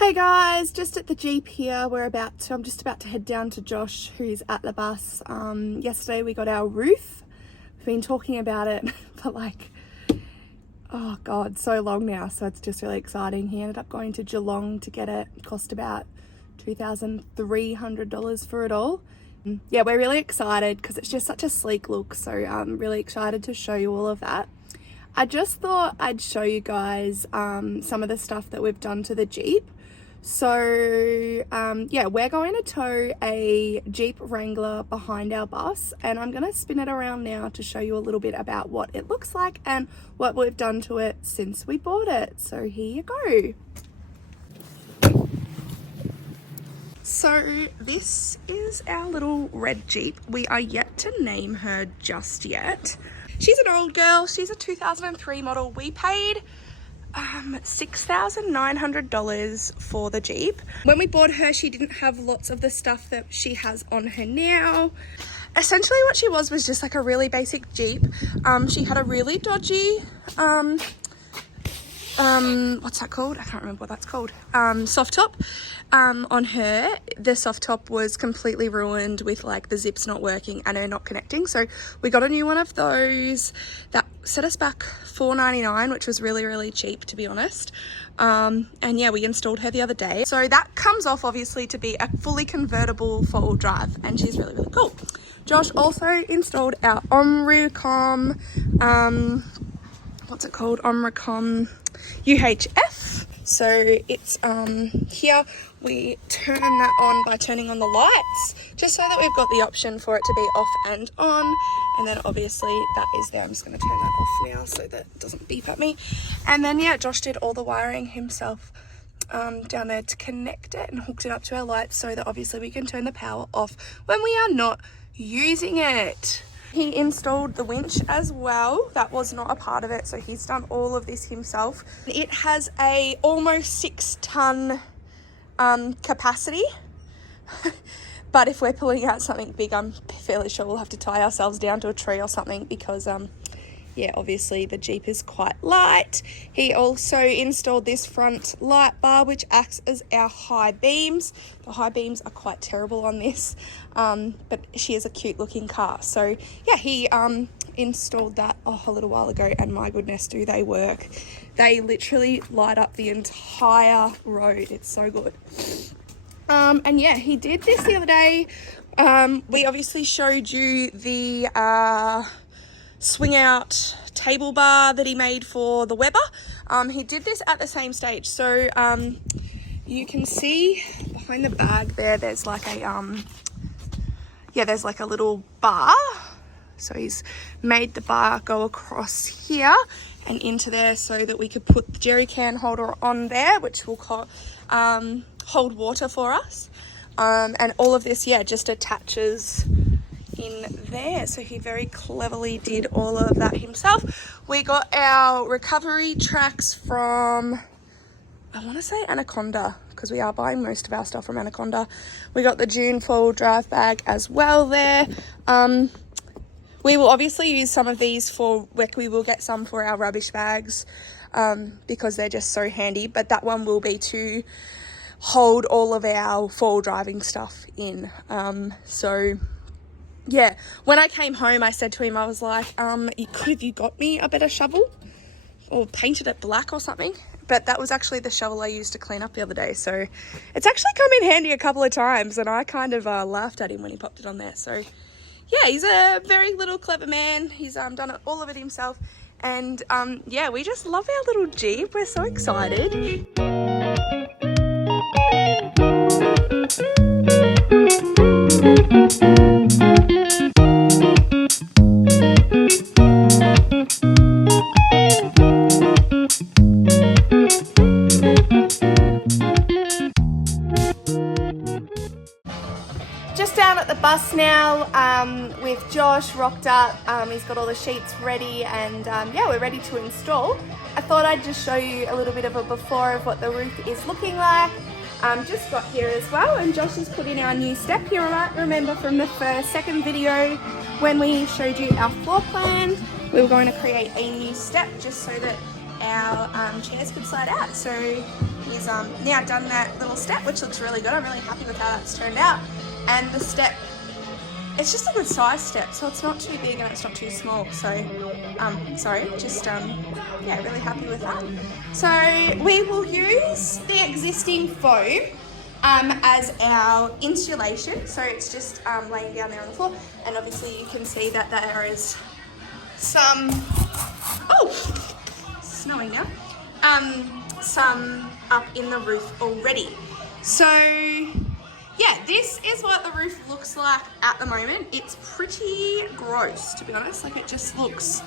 Hey guys, just at the Jeep here. I'm just about to head down to Josh, who's at the bus. Yesterday we got our roof. We've been talking about it for oh God, so long now. So it's just really exciting. He ended up going to Geelong to get it. It cost about $2,300 for it all. Yeah, we're really excited because it's just such a sleek look. So I'm really excited to show you all of that. I just thought I'd show you guys some of the stuff that we've done to the Jeep. So yeah, we're going to tow a Jeep Wrangler behind our bus, and I'm going to spin it around now to show you a little bit about what it looks like and what we've done to it since we bought it. So here you go. So this is our little red Jeep. We are yet to name her just yet. She's an old girl. She's a 2003 model. We paid $6,900 for the Jeep. When we bought her, she didn't have lots of the stuff that she has on her now. Essentially what she was just like a really basic Jeep. She had a really dodgy what's that called? I can't remember what that's called. Soft top on her. The soft top was completely ruined with like the zips not working and her not connecting. So we got a new one of those that set us back $4.99, which was really, really cheap, to be honest. And yeah, we installed her the other day. So that comes off obviously to be a fully convertible four-wheel drive, and she's really, really cool. Josh also installed our Omnicom, what's it called? Omnicom UHF. So it's here we turn that on by turning on the lights, just so that we've got the option for it to be off and on. And then obviously that is there. I'm just going to turn that off now so that it doesn't beep at me. And then yeah, Josh did all the wiring himself down there to connect it and hooked it up to our lights so that obviously we can turn the power off when we are not using it. He installed the winch as well. That was not a part of it, so he's done all of this himself. It has a almost 6-ton capacity, but if we're pulling out something big, I'm fairly sure we'll have to tie ourselves down to a tree or something because yeah, obviously the Jeep is quite light. He also installed this front light bar, which acts as our high beams. The high beams are quite terrible on this, but she is a cute looking car. So yeah, he installed that a little while ago, and my goodness, do they work. They literally light up the entire road. It's so good. And yeah, he did this the other day. We obviously showed you the swing out table bar that he made for the Weber. He did this at the same stage. So you can see behind the bag there's like a there's like a little bar. So he's made the bar go across here and into there so that we could put the jerry can holder on there, which will hold water for us. And all of this, yeah, just attaches in there. So he very cleverly did all of that himself. We got our recovery tracks from, I want to say Anaconda, because we are buying most of our stuff from Anaconda. We got the June four-wheel drive bag as well there. We will obviously use some of these we will get some for our rubbish bags because they're just so handy, but that one will be to hold all of our four-wheel driving stuff in. So yeah, when I came home, I said to him, I was like, have you got me a better shovel or painted it black or something? But that was actually the shovel I used to clean up the other day. So it's actually come in handy a couple of times, and I kind of laughed at him when he popped it on there. So yeah, he's a very little clever man. He's done all of it himself. And yeah, we just love our little Jeep. We're so excited. Just down at the bus now with Josh, rocked up. He's got all the sheets ready, and yeah, we're ready to install. I thought I'd just show you a little bit of a before of what the roof is looking like. Just got here as well, and Josh has put in our new step. You might remember from the second video when we showed you our floor plan, we were going to create a new step just so that our chairs could slide out. So he's now done that little step, which looks really good. I'm really happy with how that's turned out. And the step, it's just a good size step, so it's not too big and it's not too small. So, yeah, really happy with that. So we will use the existing foam as our insulation. So it's just laying down there on the floor, and obviously you can see that there is some, snowing now, some up in the roof already. So yeah, this is what the roof looks like at the moment. It's pretty gross, to be honest. Like, it just looks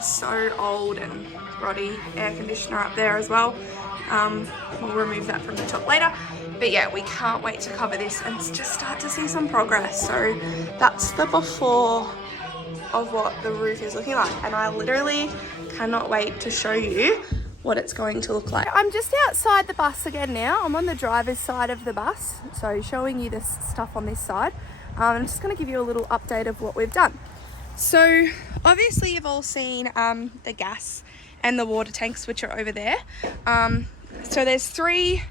so old and grotty. Air conditioner up there as well. We'll remove that from the top later. But yeah, we can't wait to cover this and just start to see some progress. So that's the before of what the roof is looking like. And I literally cannot wait to show you what it's going to look like. I'm just outside the bus again now. I'm on the driver's side of the bus, so showing you this stuff on this side. I'm just going to give you a little update of what we've done. So obviously you've all seen the gas and the water tanks, which are over there. So there's 3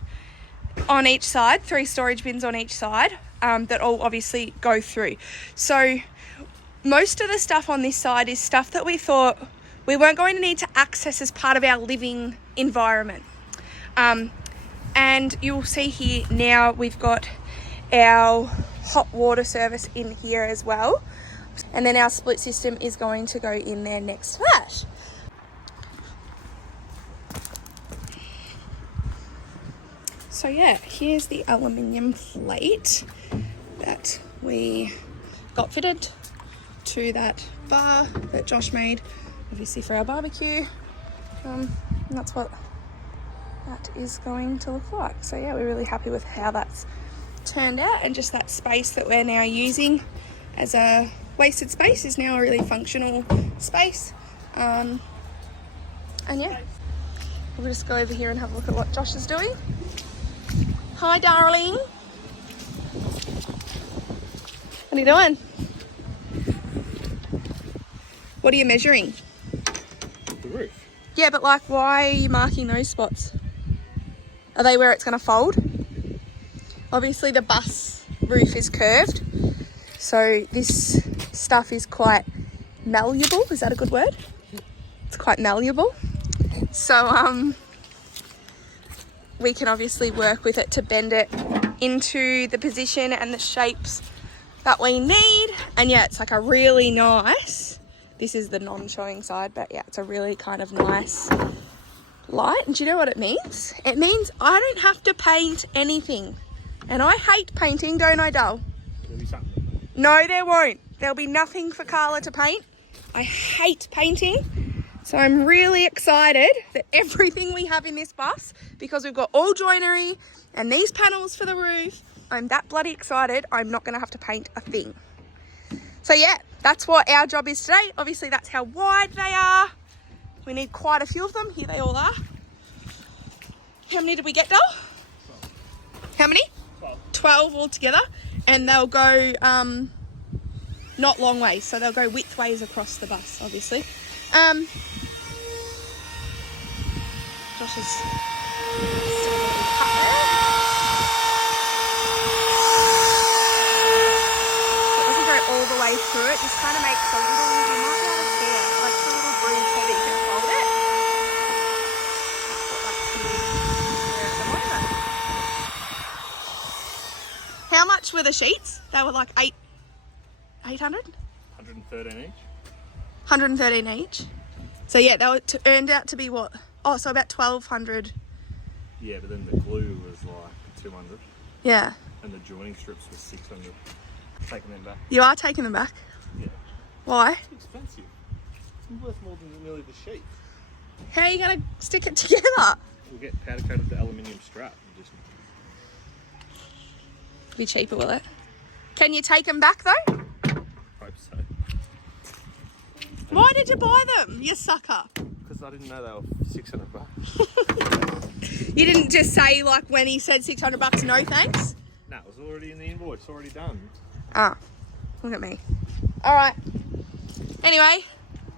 on each side, 3 storage bins on each side that all obviously go through. So most of the stuff on this side is stuff that we thought we weren't going to need to access as part of our living environment. And you'll see here now we've got our hot water service in here as well. And then our split system is going to go in there next to that. So yeah, here's the aluminium plate that we got fitted to that bar that Josh made, obviously for our barbecue, and that's what that is going to look like. So yeah, we're really happy with how that's turned out, and just that space that we're now using as a wasted space is now a really functional space. And yeah, we'll just go over here and have a look at what Josh is doing. Hi darling, what are you doing? What are you measuring? The roof. Yeah, but like, why are you marking those spots? Are they where it's going to fold? Obviously the bus roof is curved, so this stuff is quite malleable. Is that a good word? It's quite malleable. So we can obviously work with it to bend it into the position and the shapes that we need. And yeah, it's like a really nice, this is the non-showing side, but yeah, it's a really kind of nice light. And do you know what it means? It means I don't have to paint anything. And I hate painting, don't I, Dull? There'll be something. No, there won't. There'll be nothing for Carla to paint. I hate painting. So I'm really excited that everything we have in this bus, because we've got all joinery and these panels for the roof, I'm that bloody excited I'm not going to have to paint a thing. So yeah, that's what our job is today. Obviously that's how wide they are. We need quite a few of them. Here they all are. How many did we get, Dal? 12. How many? 12 altogether. And they'll go not long ways, so they'll go width ways across the bus, obviously. Josh is all the way through it, just kind of makes a little, you might be able to see it, like a little groove so that you can hold it. That's what that's there at the moment. How much were the sheets? They were like 800? 113 each. 113 each. So yeah, they were earned out to be what? Oh, so about 1,200. Yeah, but then the glue was like 200. Yeah. And the joining strips was 600. Taking them back. You are taking them back? Yeah. Why? It's expensive. It's worth more than nearly the sheet. How are you going to stick it together? We'll get powder coated the aluminium strap and just... Be cheaper, will it? Can you take them back though? Hope so. Why did you buy them, you sucker? Because I didn't know they were 600 bucks. You didn't just say, like, when he said 600 bucks, no thanks? No, it was already in the invoice, already done. Oh, look at me. All right. Anyway,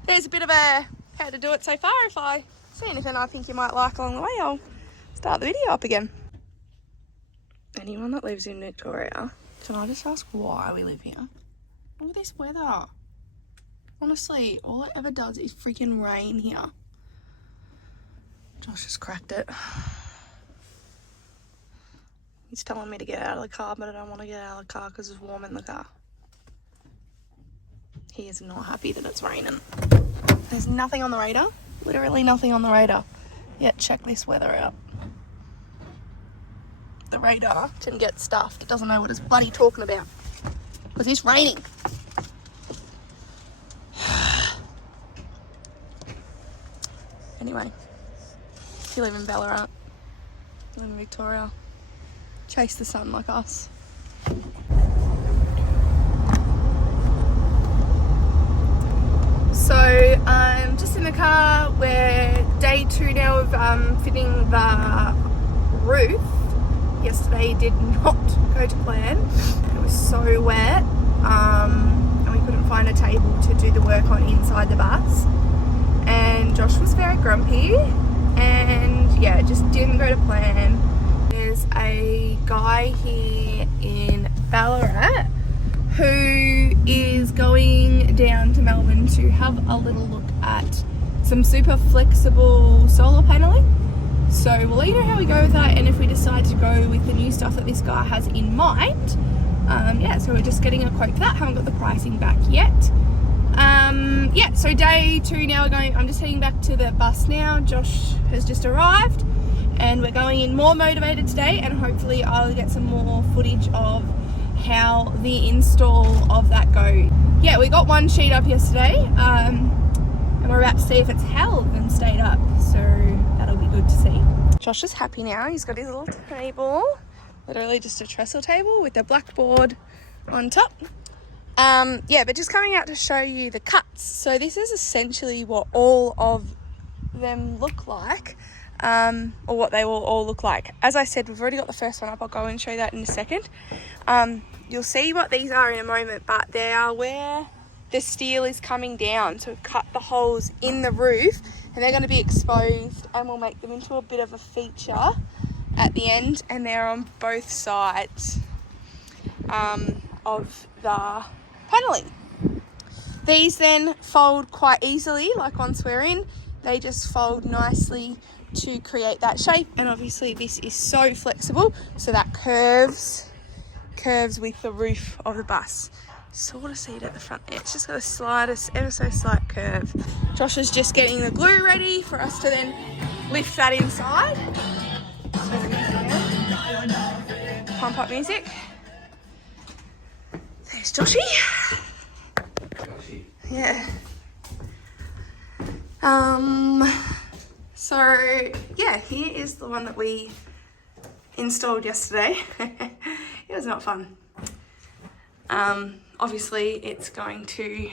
there's a bit of a how to do it so far. If I see anything I think you might like along the way, I'll start the video up again. Anyone that lives in Victoria, can I just ask why we live here? Look at this weather. Honestly, all it ever does is freaking rain here. Josh just cracked it. He's telling me to get out of the car, but I don't want to get out of the car because it's warm in the car. He is not happy that it's raining. There's nothing on the radar. Literally nothing on the radar. Yet check this weather out. The radar can get stuffed. It doesn't know what it's bloody talking about. Because it's raining. Anyway. If you live in Ballarat, live in Victoria, chase the sun like us. So I'm just in the car. We're day 2 now of fitting the roof. Yesterday did not go to plan. It was so wet, and we couldn't find a table to do the work on inside the bus. And Josh was very grumpy, and yeah, it just didn't go to plan. There's a guy here in Ballarat who is going down to Melbourne to have a little look at some super flexible solar paneling. So we'll let you know how we go with that, and if we decide to go with the new stuff that this guy has in mind. Yeah, so we're just getting a quote for that. Haven't got the pricing back yet. Yeah, so day 2 now. I'm just heading back to the bus now. Josh has just arrived, and we're going in more motivated today, and hopefully I'll get some more footage of how the install of that goes. Yeah, we got one sheet up yesterday, and we're about to see if it's held and stayed up, so that'll be good to see. Josh is happy now. He's got his little table, literally just a trestle table with a blackboard on top. Yeah, but just coming out to show you the cuts. So this is essentially what all of them look like, or what they will all look like. As I said, we've already got the first one up. I'll go and show you that in a second. You'll see what these are in a moment, but they are where the steel is coming down. So we've cut the holes in the roof, and they're going to be exposed, and we'll make them into a bit of a feature at the end, and they're on both sides of the paneling. These then fold quite easily, like once we're in, they just fold nicely to create that shape. And obviously this is so flexible, so that curves with the roof of the bus. Sort of see it at the front there. It's just got a slightest, ever so slight curve. Josh is just getting the glue ready for us to then lift that inside. So yeah. Pump up music. There's Joshy. Yeah. So yeah, here is the one that we installed yesterday. It was not fun. Obviously it's going to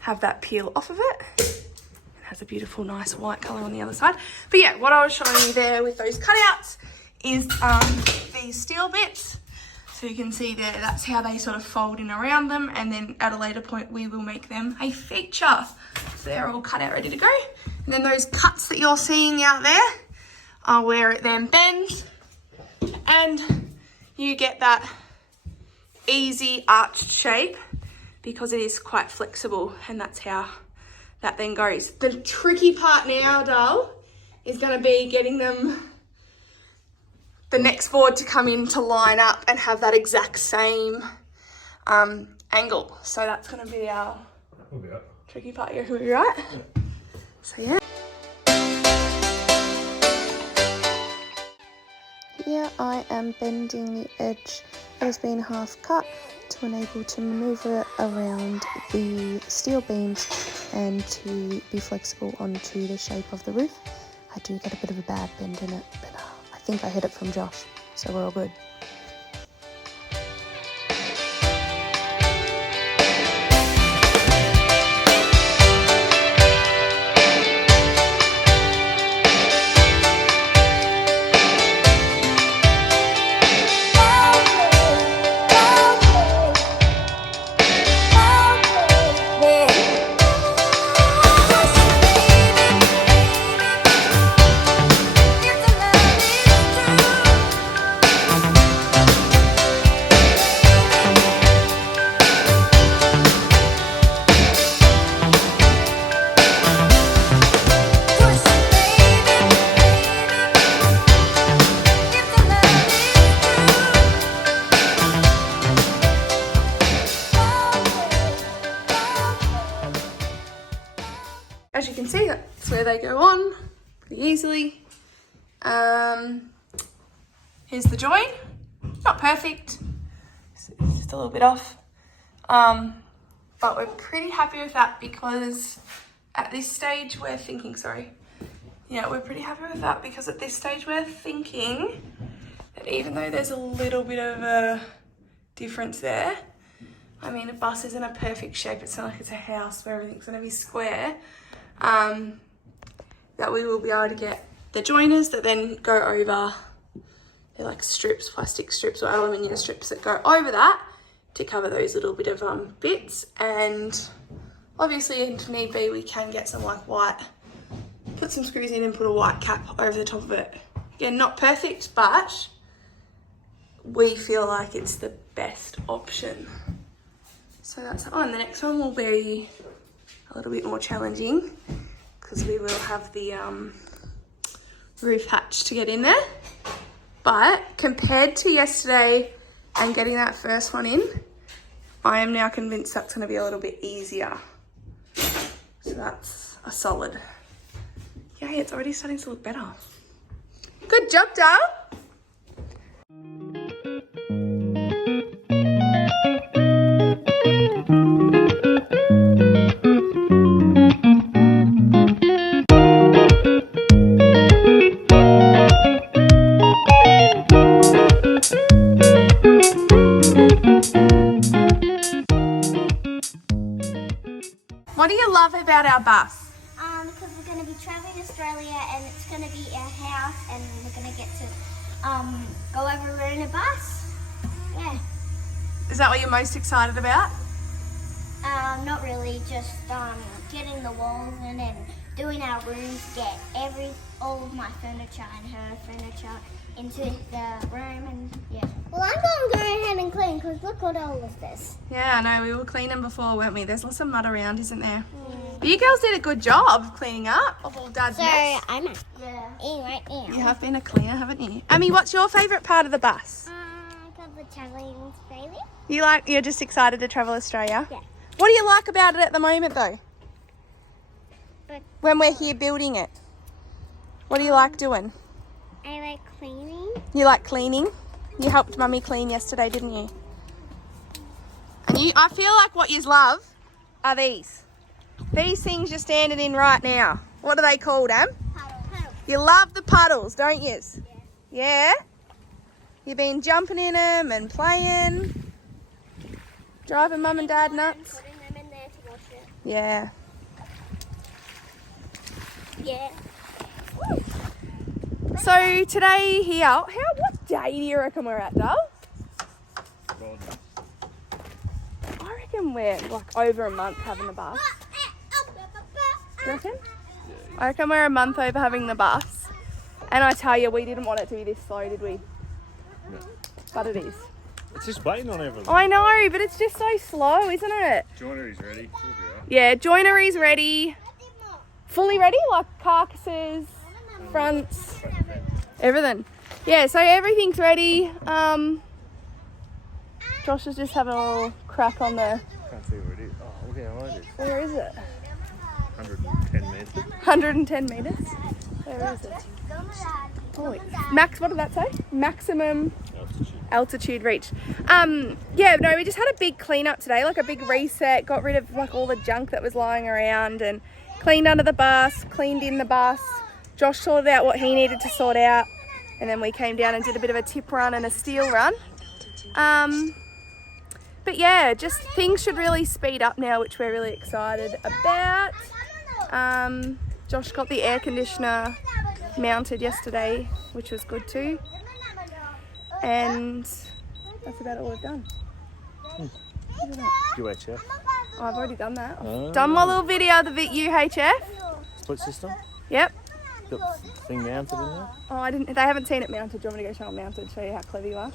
have that peel off of it. It has a beautiful, nice white colour on the other side. But yeah, what I was showing you there with those cutouts is these steel bits. So you can see there, that's how they sort of fold in around them, and then at a later point we will make them a feature. So they're all cut out, ready to go. And then those cuts that you're seeing out there are where it then bends, and you get that easy arched shape because it is quite flexible, and that's how that then goes. The tricky part now, doll, is going to be getting the next board to come in to line up and have that exact same angle. So that's going to be our tricky part. You're right? Yeah. So yeah. Here I am bending the edge that has been half cut to enable to manoeuvre it around the steel beams and to be flexible onto the shape of the roof. I do get a bit of a bad bend in it, but I think I hid it from Josh, so we're all good. where they go on pretty easily. Here's the join. Not perfect. It's just a little bit off. But we're pretty happy with that because at this stage we're thinking, we're pretty happy with that because at this stage we're thinking that even though there's a little bit of a difference there, I mean, a bus isn't a perfect shape. It's not like it's a house where everything's going to be square. That we will be able to get the joiners that then go over. They're like strips, plastic strips or aluminium strips that go over that to cover those little bit of bits. And obviously, if need be, we can get some like white, put some screws in and put a white cap over the top of it. Again, not perfect, but we feel like it's the best option. So that's that one. The next one will be a little bit more challenging because we will have the roof hatch to get in there. But compared to yesterday and getting that first one in, I am now convinced that's going to be a little bit easier. So that's a solid. Yay, it's already starting to look better. Good job, Dale. What do you love about our bus? Because we're going to be traveling to Australia and it's going to be our house and we're going to get to go everywhere in a bus. Yeah. Is that what you're most excited about? Not really, just getting the walls in and doing our rooms, get all of my furniture and her furniture into the room and yeah. Well, I'm going to go ahead and clean because look at all of this. Yeah, I know. We were cleaning them before, weren't we? There's lots of mud around, isn't there? But you girls did a good job cleaning up of all Dad's mess. I'm in right now. You have been a cleaner, haven't you? Amy, what's your favourite part of the bus? Because we're traveling to Australia. You're just excited to travel Australia? Yeah. What do you like about it at the moment, though? But When we're here building it? What do you like doing? I like cleaning. You like cleaning? You helped Mummy clean yesterday, didn't you? And I feel like what you love are these. These things you're standing in right now. What are they called, Am? Puddle. You love the puddles, don't you? Yeah? You've been jumping in them and playing, driving Mum and Dad nuts. Putting them in there to wash it. Yeah. Yeah. So today here, what day do you reckon we're at, Dale? I reckon we're like over a month having the bus. Do you reckon? I reckon we're a month over having the bus. And I tell you, we didn't want it to be this slow, did we? No. But it is. It's just waiting on everything. I know, but it's just so slow, isn't it? Joinery's ready. We'll be right. Yeah, joinery's ready. Fully ready, like carcasses, fronts, everything. Yeah, so everything's ready. Josh is just having a little crack on the... Can't see where it is. Oh, look how high it is. Where is it? 110 metres. 110 metres. Where is it? Holy. Max, what did that say? Maximum altitude reach. Yeah, no, we just had a big clean up today, like a big reset, got rid of like all the junk that was lying around and cleaned under the bus, cleaned in the bus. Josh sorted out what he needed to sort out, and then we came down and did a bit of a tip run and a steel run. But yeah, just things should really speed up now, which we're really excited about. Josh got the air conditioner mounted yesterday, which was good too. And that's about all we've done. UHF. Oh, I've already done that. I've done my little video of the UHF. Split system. Yep. Got the thing mounted in there. Oh, they haven't seen it mounted. Do you want me to go show it mounted, show you how clever you are?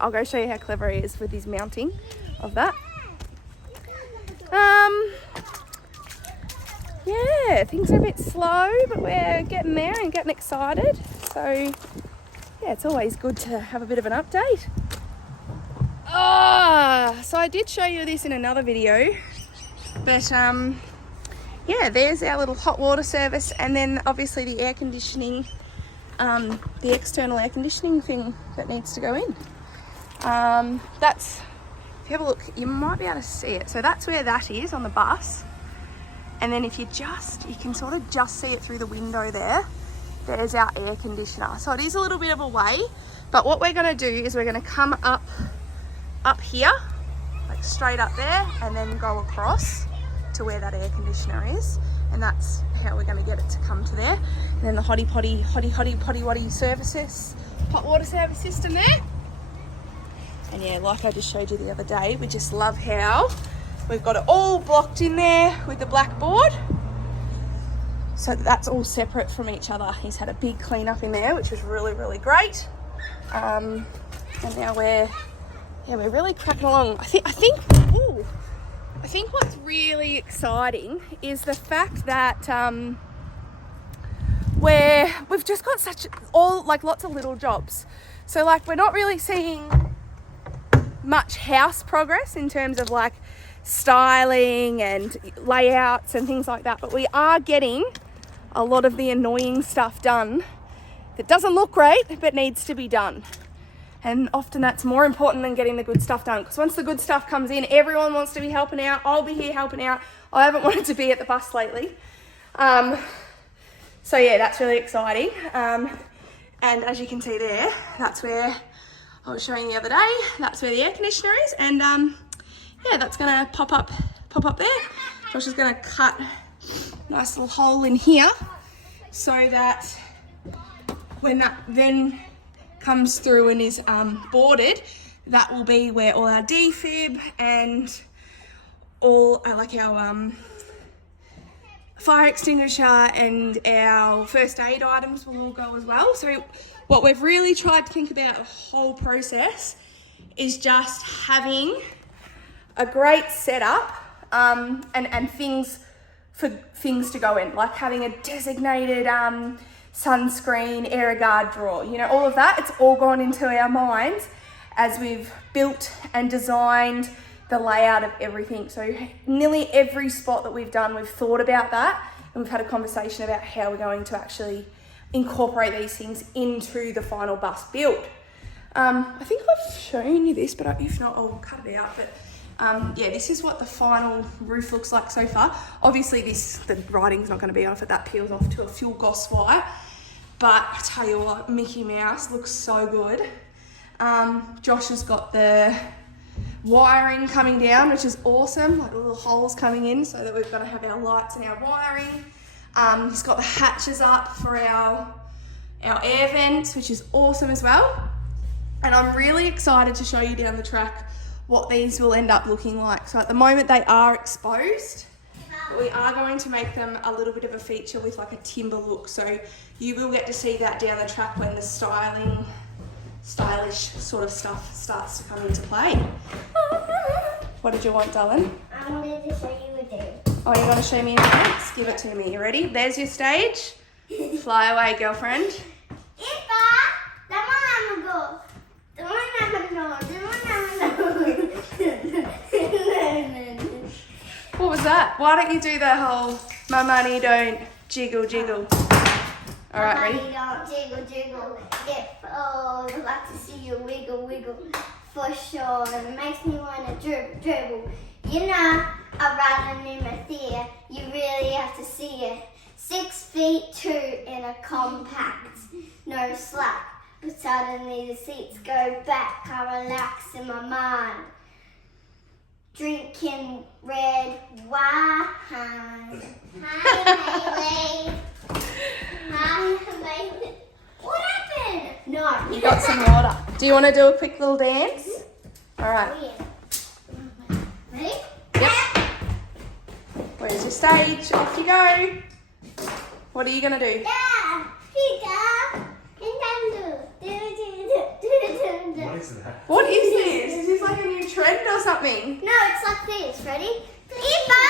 I'll go show you how clever he is with his mounting of that. Yeah, things are a bit slow, but we're getting there and getting excited. So, yeah, it's always good to have a bit of an update. So I did show you this in another video, but yeah, there's our little hot water service, and then obviously the air conditioning, the external air conditioning thing that needs to go in. That's, if you have a look, you might be able to see it. So that's where that is on the bus. And then if you can sort of just see it through the window there. There's our air conditioner. So it is a little bit of a way, but what we're going to do is we're going to come up here, like straight up there, and then go across to where that air conditioner is. And that's how we're going to get it to come to there. And then the hotty potty services, hot water service system there. And yeah, like I just showed you the other day, we just love how we've got it all blocked in there with the blackboard. So that's all separate from each other. He's had a big clean up in there, which was really, really great. And now we're really cracking along. I think what's really exciting is the fact that we've just got lots of little jobs. So like we're not really seeing much house progress in terms of like styling and layouts and things like that, but we are getting a lot of the annoying stuff done that doesn't look great but needs to be done. And often that's more important than getting the good stuff done, because once the good stuff comes in, everyone wants to be helping out. I'll be here helping out. I haven't wanted to be at the bus lately. So yeah, that's really exciting. And as you can see there, that's where I was showing the other day. That's where the air conditioner is, and yeah, that's gonna pop up there. Josh is gonna cut a nice little hole in here so that when that then comes through and is boarded, that will be where all our defib and all like our fire extinguisher and our first aid items will all go as well. So what we've really tried to think about the whole process is just having a great setup and things for things to go in, like having a designated sunscreen, air guard drawer, you know, all of that. It's all gone into our minds as we've built and designed the layout of everything. So nearly every spot that we've done, we've thought about that, and we've had a conversation about how we're going to actually incorporate these things into the final bus build. I think I've shown you this, but if not, I'll cut it out. But yeah, this is what the final roof looks like so far. Obviously the writing's not going to be on it, that peels off to a fuel goss wire. But I tell you what, Mickey Mouse looks so good. Josh has got the wiring coming down, which is awesome, like little holes coming in so that we've got to have our lights and our wiring. He's got the hatches up for our air vents, which is awesome as well. And I'm really excited to show you down the track what these will end up looking like. So at the moment they are exposed, but we are going to make them a little bit of a feature with like a timber look. So you will get to see that down the track when the stylish sort of stuff starts to come into play. What did you want, darling? I wanted to show you a dance. Oh, you're going to show me a dance? Give it to me. You ready? There's your stage. Fly away, girlfriend. What was that? Why don't you do the whole my money don't jiggle jiggle? All right, ready? My money don't jiggle jiggle. I'd like to see you wiggle wiggle for sure. It makes me want to dribble dribble. You know, I'm riding in my theater. You really have to see it. 6'2" in a compact, no slack. But suddenly the seats go back. I relax in my mind. Drinking red wine. Hi, Bailey. Hi, Bailey. What happened? No. You got some water. Do you want to do a quick little dance? All right. Oh, yeah. Ready? Yep. Where's your stage? Off you go. What are you going to do? Yeah. What is that? What is this? Is this like a new trend or something? No, it's like this. Ready? Eva!